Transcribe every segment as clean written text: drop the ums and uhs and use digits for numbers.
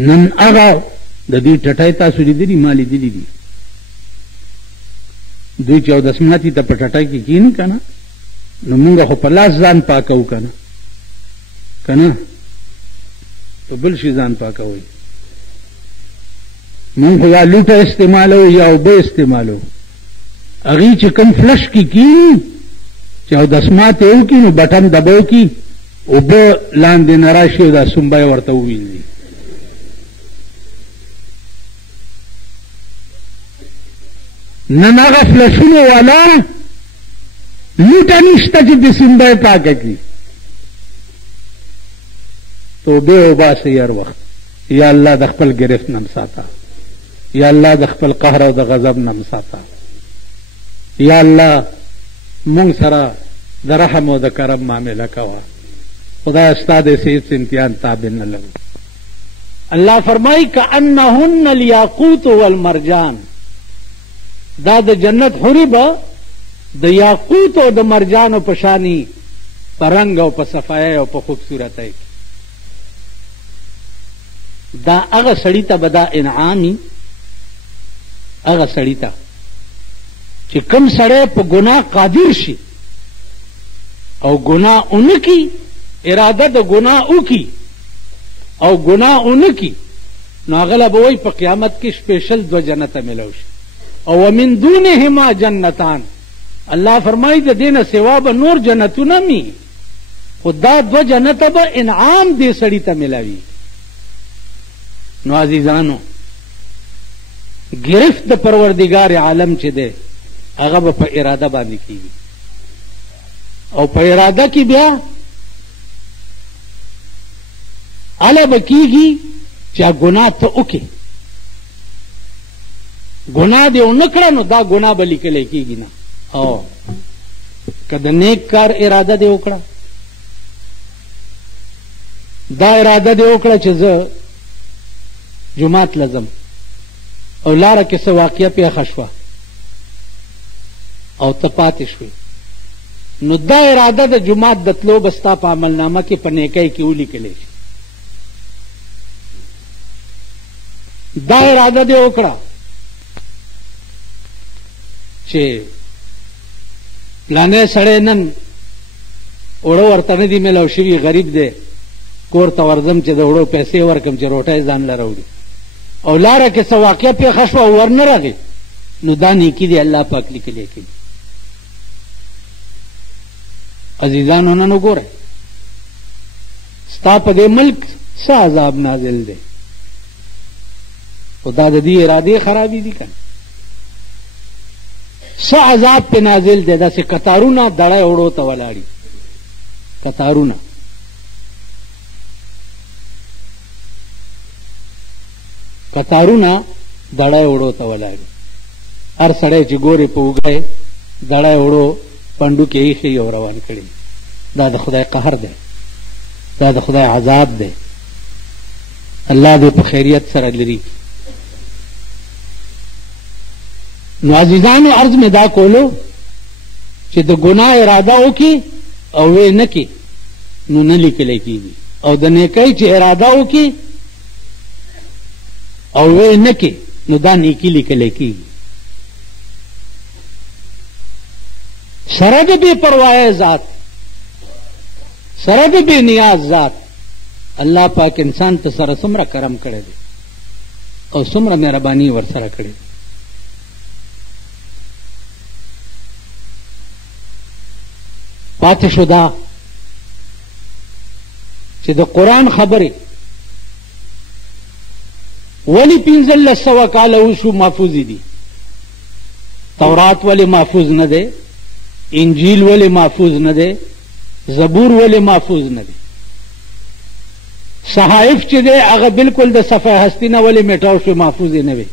نن هغه د دې ټټای تاسو لیدلي ما لیدلي دي دوی چې اودس ماتي ته په ټټای کې کینی که نه نو مونږ خو په لاس ځان پاکو که نه په بل شي ځان پاکوئ مونږ خو یا لوټه استعمالو یا اوبه استعمالو هغې چې کوم فلش کې کینی چې اودس ماتی وکړي نو بټن دبو کي اوبه لاندې نه راشي او دا سومبی ورته ووینځي نن هغه فلشونو والا لوټه نشته چې د سومبی پاکه کړي توبه وباسئ هر وخت یا الله د خپل ګرفت نه ساته یا الله د خپل قهر او د غضب نه ساته یا الله مونږ سره د رحم او د کرم معامله کوه خدای ستا د هیڅ امتحان تابع نه لرو الله فرمایي کأنهن الیاقوت والمرجان دا د جنت حوری به د یاقوت او د مرجانو په شانی په رنګ او په صفایۍ او په خوبصورتۍ دا هغه سړي ته به دا انعامي هغه سړي ته چې کوم سړی په ګناه قادر شي او ګناه اونکي اراده د ګناه وکي او ګناه اونکي نو هغه به وایي په قیامت کې سپیشل 2 جنته ملو شي او ومن دونهما جنتان الله فرمایي د دې نه سوا به نور جنتونه می خو دا 2 جنته به انعام دې سړي ته ملاوي نو عزیزانو گرفت د پروردگار عالم چې دی هغه به په اراده باندې کیږي او په اراده کې بیا اله به کیږي چې ګناه ته وکړي ګناه دې ونه کړه نو دا ګناه به لیکلی کیږي نه او که د نیک کار اراده دې وکړه دا اراده دې وکړه چې زه جماعت لزم او لاره کې څه واقعه پیښه شوه او ته پاتې شوې نو دا اراده د جماعت د تلو به ستا په عملنامه کې په نیکۍ کې ولیکلی شي دا اراده دې وکړه چې پلانی سړی نن اوړه ورته نه دي میلاو شوي غریب دی کور ته ورځم چې د اوړو پیسې ورکړم چې روټۍ ځان له راوړي او لاره کې څه واقعه پیښه شوه او ورنه راغی نو دا نیکي دی الله پاک لیکلی کوي عزیزانو نن وګورئ ستا په دې ملک څه عذاب نازل دی خو دا د دې ارادې خرابي دي که څه عذاب پې نازل دی داسې کتارونه دړی اوړو ته ولاړي کتارونه دړی اوړو ته ولاړي هر سړی چې ګورې په اوږه دړی اوړو پنډو کې ایښي او روان کړي دا د خدای قهر دی دا د خدای عذاب دی الله دې په خیریت سره لري نو عزیزانو عرض مې دا کولو چې د ګناه اراده وکړي او وې نه کړي نو نه لیکلی کېږي او د نیکۍ چې اراده وکړي او وې نه کړي نو دا نیکي لیکلی کېږي سره د بې پروایه ذات سره د بې نیاز ذات الله پاک انسان ته سره څومره کرم کړی دی او څومره مهرباني ورسره کړې ده پاتې شو دا چې د قرآن خبرې ولی 1500 کاله وشو محفوظې دي تورات ولی محفوظ نه دی انجیل ولی محفوظ نه دی زبور ولی محفوظ نه دی صحائف چې دی هغه بالکل د صفحه هستی نه ولی میټاو شو محفوظ نه وي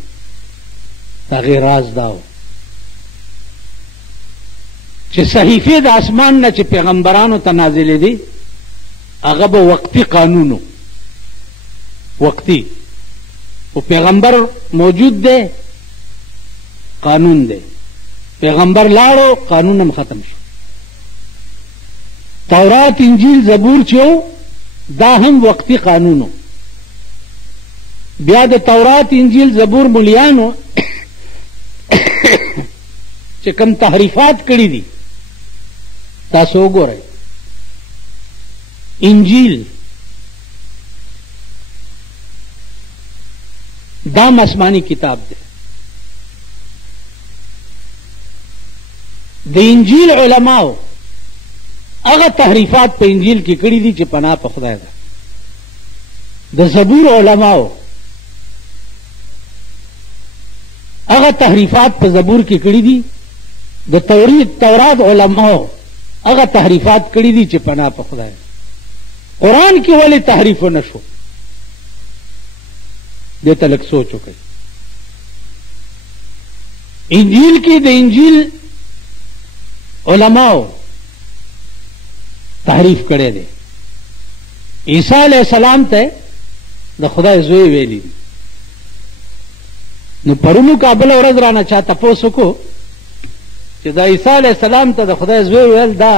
هغې راز دا و چې صحیفې د اسمان نه چې پیغمبرانو ته نازلې دي هغه به وقتي قانونو وقتي او پیغمبر موجود دی قانون دی پیغمبر لاړو قانون هم ختم شو تورات انجیل زبور چې دا هم وقتي قانونو بیا د تورات انجیل زبور مولیانو چې کوم تحریفات کړي دي تاسو وګورئ. انجیل دام آسمانی کتاب دی. د انجیل علماو هغه تحریفات په انجیل کې کړي دي چې پناه په خدای ده. د زبور علماو هغه تحریفات په زبور کې کړي دي. د تورات علماو هغه تحریفات کړي دي چې پناه په خدای ده. قرآن کې ولې تحریف نه شو؟ دې ته لږ سوچ وکړئ. انجیل کې د انجیل علماو تحریف کړی دی. عیسی علیہ السلام ته د خدای زوی ویلی دي. نو پرونو کابل ورځ رانه چا تپوس وکړو چې دا عیسی علیہ السلام ته د خدای زوی ویل دا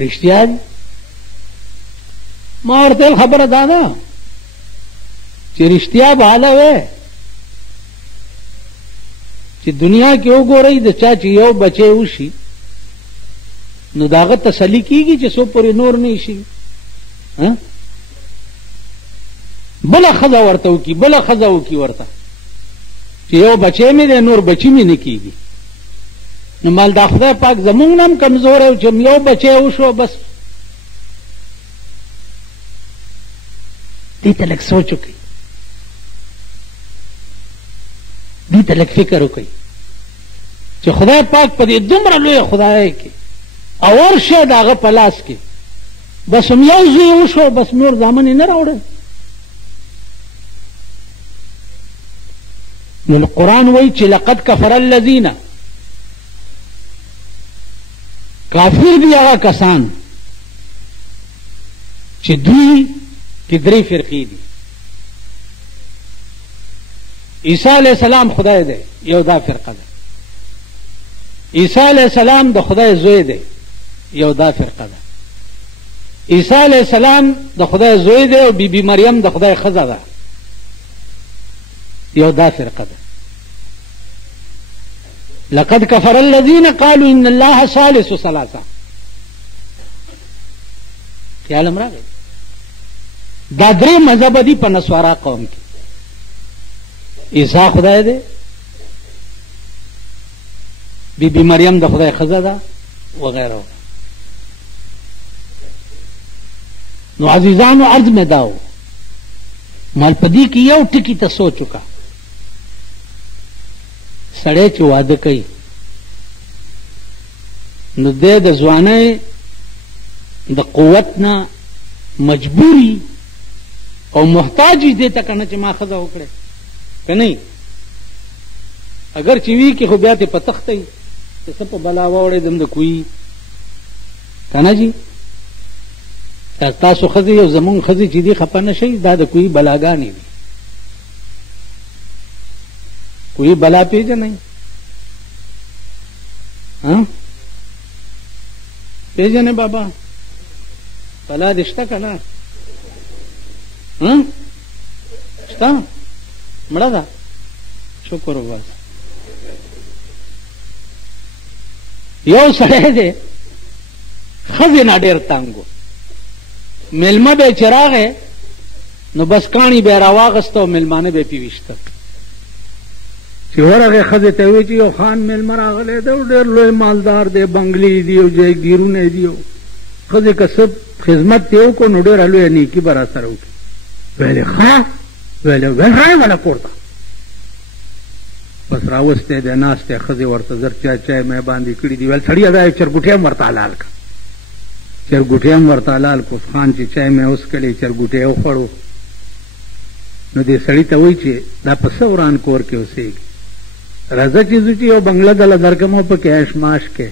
رښتیا دي؟ ما ورته خبره دا ده چې رښتیا به هله وی چې دنیا کې وګورئ د چا چې یو بچی وشي نو د هغه تسلي کېږي چې څو پورې نور نه شي. بله ښځه ورته وکړي، بله ښځه وکړي ورته چې یو بچی مې دی نور بچي مې نه کېږي. نو مال دا خدای پاک زمونږ نه هم کمزوری و چې یو بچی وشو بس. دې ته لږ سوچ وکړئ، دې ته لږ فکر وکړئ چې خدای پاک په دې دومره لوی خدای کې او هر شی د هغه په لاس کې بس هم یو زوی وشو بس نور زامن یې نه راوړی. نو القرآن وایي چې لقد کفر الذین، کافر دي هغه کسان چې دوی کې درې فرقې دي. عیسی علیہ السلام خدای دی، یو دا فرقه ده. عیسی علیہ السلام د خدای زوی دی، یو دا فرقه ده. عیسی علیہ السلام د خدای زوی دی او بی بی مریم د خدای ښځه ده، یو دا فرقه ده. لقد کفر الذین قالوا ان الله ثالث ثلاثه. خیال هم راغی دا درې مذهب دي په نسوارا قوم کې. عیسی خدای دی، بی بی مریم د خدای ښځه ده وغیره. نو عزیزانو عرض مې دا و مال په دې کې یو ټکي ته سوچ وکړه. سړی چې واده کوي نو دی د ځوانۍ د قوت نه مجبوري او محتاجی دی ته که نه چې ما ښځه وکړې که نه. اگر چې وي کې خو بیا تې په تختی چې څه په بلا واوړېدم د کوي که نه جي. تاسو ښځې او زمونږ ښځې چې دي خفه نه شئ، دا د کوي بلاګانې دي. کوئی بلا پیژنئ؟ پیژنئ بابا؟ بلا دې شته که نه؟ شته؟ مړه ده؟ شکر وباسه. یو سړی دی ښځې نه ډېر تنګ و، مېلمه به یې چې راغی نو بس کاڼي به یې راواغسته او مېلمانه به یې پې ویشته. چې ورغې ښځې ته وایي چې یو خان مېلمه راغلی دی او ډېر لوی مالدار دی، بنګلې دي او جایګیرونه دي. ښځې که څه خدمت دې وکړو نو ډېره لویه نیکي به را سره وکړي. ویلې ښه ویلې ویل راوله کور ته. بس راوستی دی ناست دی، ښځې ورته زر چای مې باندې کړي دي. ویل سړیه دا چرګوټی هم ورته حلال کړه. چرګوټی هم ورته حلال کړو. خان چې چای مې اوس کړی چرګوټی وخوړو نو دې سړي ته وایي چې دا په څه وران کور کې اوسېږي، راځه چې زه چې یو بنګله دله درکم او پکې عیش ماش کې.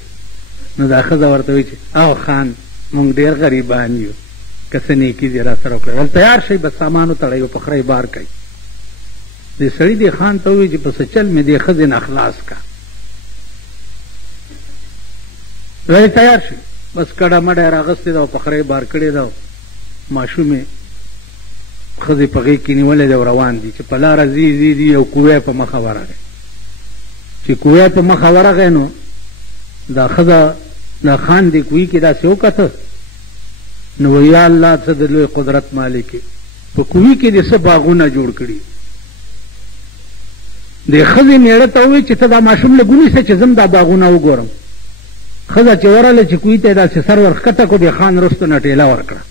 نو دا ښځه ورته وایي چې او خان مونږ ډېر غریبان یو، که څه نیکي دې را سره وکړه. ول تیار شئ بس سامان وتړئ او پخری بار کوي. دې سړي دې خان ته وایي چې په څه چل مې دې ښځې نه خلاص کا. ویل تیار شئ بس کډه مډه یې راغستې ده او پخری بار کړې ده. ماشومې ښځې په غېږ کې نیولې دی او روان دي چې په لاره ځي یو کوی په مخه ورغی چې کوی په مخه ورغی نو دا ښځه دا خان دی کوی کې داسې وکته نو یا الله څه د لوی قدرت مالک په کوی کې دې څه باغونه جوړ کړي د ښځې میړه ته ووایي چې ته دا ماشوم له ګونې سه چې زم دا باغونه وګورم ښځه چې ورغله چې کوی ته داسې سر ورښکته کړو د خان رستو نه ټېله ورکړه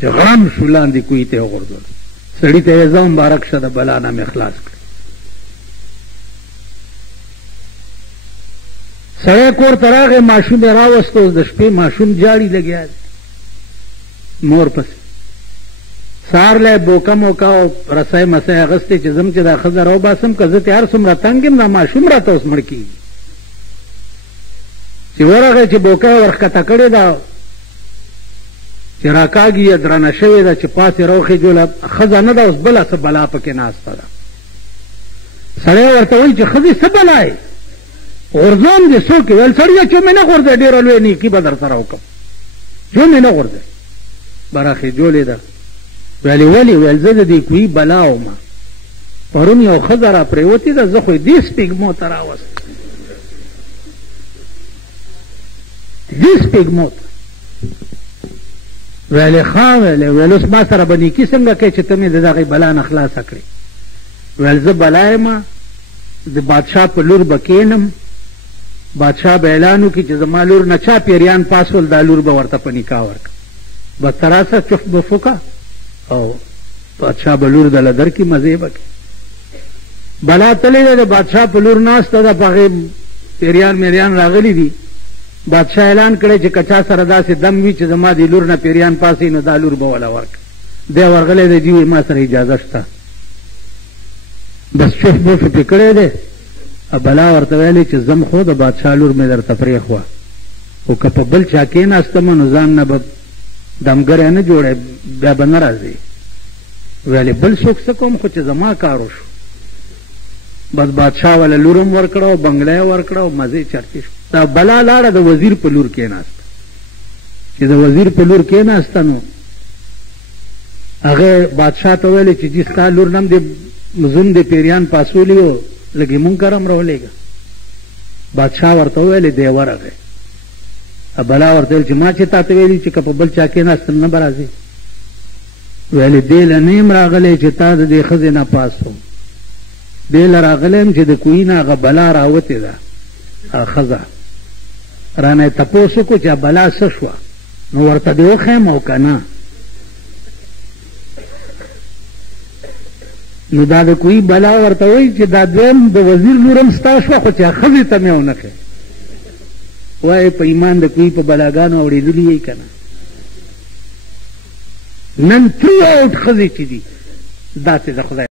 چې غرم شو لاندې کوی ته یې وغورځول سړي ته یې زه مبارک شه د بلا نه مې خلاص کړ سړی کور ته راغی ماشوم یې راوسته اوس د شپې ماشوم جاړي لګیا دی مور پسې سهار لی بوکه موکه او رسۍ مسۍ اغوستې چې ځم چې دا ښځه راوباسم که زه تې هر څومره تنګ یم دا ماشوم راته اوس مړ کېږي چې ورغی چې بوکه یې ورښکته کړې ده چې راکاږي یې درنه شوې ده چې پاسې راوخېجوله ښځه نه ده اوس بله څه بلا پکې ناسته ده سړی ورته وایي چې ښځې څه بلا یې غورځوم دې څوک یې ویل سړیه چې مې نه غورځوې ډېره لویه نیکي به در سره وکړم چې مې نه غورځوې به راخېجولې ده ویلې ولې ویل زه د دې کوي بلا ومه پرون یو ښځه را پرېوتې ده زه خو یې دې سپېږمو ته راوست دې سپېږمو ته ویلې ښه ویلې ویل اوس ما سره به نیکي څنګه کوې چې ته مې د دغې بلا نه خلاصه کړې ویل زه بلا یم د بادشاه په لور به کښېنم بادشاه به اعلان وکړي چې زما لور نه چا پیریان پاس ول دا لور به ورته په نکاح ورکړه بس ته راسه چف به فوکه او بادشاه به لور دله درکړي مزې به کړي بلا تللی ده د بادشاه په لور ناسته ده په هغې پیریان میریان راغلي دي بادشاه اعلان کړی چې که چا سره داسې دم وي چې زما د لور نه پیریان پاسې نو دا لور به وله ورکړه دی ورغلی دی جی ما سره اجازه شته بس چف بف پې کړی دی بلا ورته ویلی چې زم خو د بادشاه لور مې درته پرېښوه خو که په بل چا کېناستمه نو ځان نه به دمګری نه جوړی بیا به نه راځې ویلې بل څوک څه کوم خو چې زما کار وشو بس بادشاه وله لور هم ورکړه او بنګله یې ورکړه او مزې چرچې شو دا بلا لاړه د وزیر په لور کېناسته چې د وزیر په لور کېناسته نو هغه بادشاه ته ویلې چې جي ستا لور نم د زوم د پیریان پاسولی و لږې مونږ کره هم راولېږه بادشاه ورته وویلې دی ورغی بلا ورته ویل چې ما چې تا ته ویلي چې که په بل چا کېناستم نه به راځې ویلې دې له نه یم راغلی چې تا د دې ښځې نه پاس وم دې له راغلی یم چې د کوهي نه هغه بلا راوتې ده ښځه رانه یې تپوس وکړو چې بلا څه شوه نو ورته دې وښیم او که نه نو دا د کوهي بلا ورته وایي چې دا دویم د وزیر لور هم ستا شوه خو چې ښځې ته مې ونه ښې وایي په ایمان د کوهي په بلاګانو اورېدلي یې که نه نن تھرو آؤٹ ښځې چې دي داسې د خدای